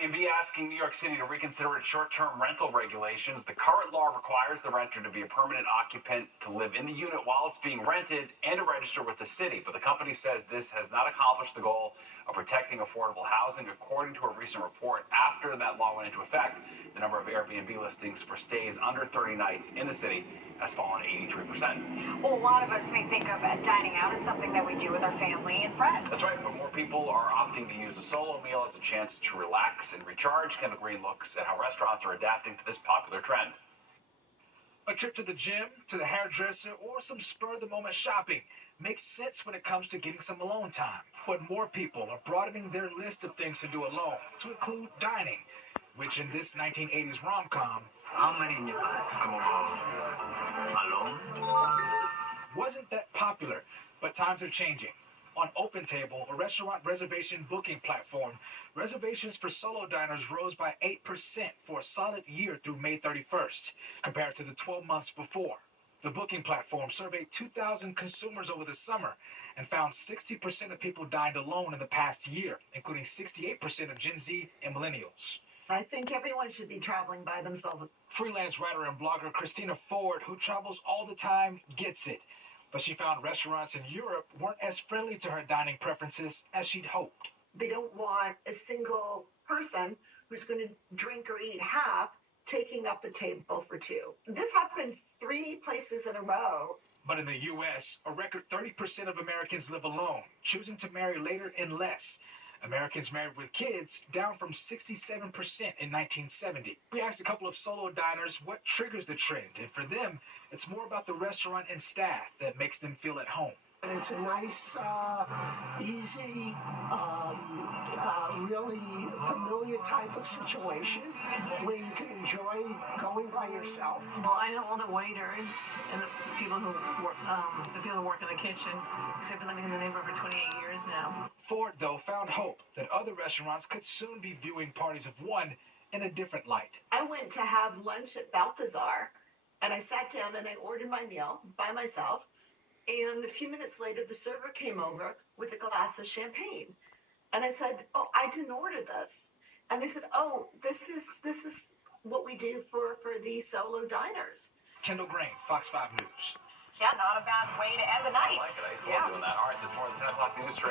Airbnb asking New York City to reconsider its short-term rental regulations. The current law requires the renter to be a permanent occupant, to live in the unit while it's being rented, and to register with the city. But the company says this has not accomplished the goal of protecting affordable housing. According to a recent report, after that law went into effect, the number of Airbnb listings for stays under 30 nights in the city has fallen 83%. Well, a lot of us may think of dining out as something that we do with our family and friends. That's right, but more people are opting to use a solo meal as a chance to relax and recharge. Kendall Green looks at how restaurants are adapting to this popular trend. A trip to the gym, to the hairdresser, or some spur-of-the-moment shopping makes sense when it comes to getting some alone time. But more people are broadening their list of things to do alone to include dining, which in this 1980s rom-com, How many in your life come alone? wasn't that popular, but times are changing. On OpenTable, a restaurant reservation booking platform, reservations for solo diners rose by 8% for a solid year through May 31st, compared to the 12 months before. The booking platform surveyed 2,000 consumers over the summer and found 60% of people dined alone in the past year, including 68% of Gen Z and millennials. I think everyone should be traveling by themselves. Freelance writer and blogger Christina Ford, who travels all the time, gets it. But she found restaurants in Europe weren't as friendly to her dining preferences as she'd hoped. They don't want a single person who's going to drink or eat half taking up a table for two. This happened 3 places in a row. But in the U.S., a record 30% of Americans live alone, choosing to marry later and less. Americans married with kids down from 67% in 1970. We asked a couple of solo diners what triggers the trend, and for them, it's more about the restaurant and staff that makes them feel at home. And it's a nice, easy, really familiar type of situation where you can enjoy going by yourself. Well, I know all the waiters and the people who work, in the kitchen, because I've been living in the neighborhood for 28 years now. Ford, though, found hope that other restaurants could soon be viewing parties of one in a different light. I went to have lunch at Balthazar, and I sat down and I ordered my meal by myself. And a few minutes later, the server came over with a glass of champagne. And I said, "Oh, I didn't order this." And they said, "Oh, this is what we do for the solo diners." Kendall Green, Fox 5 News. Yeah, not a bad way to end the night. I like it. I used to love doing that. All right, this morning, 10 o'clock news straight.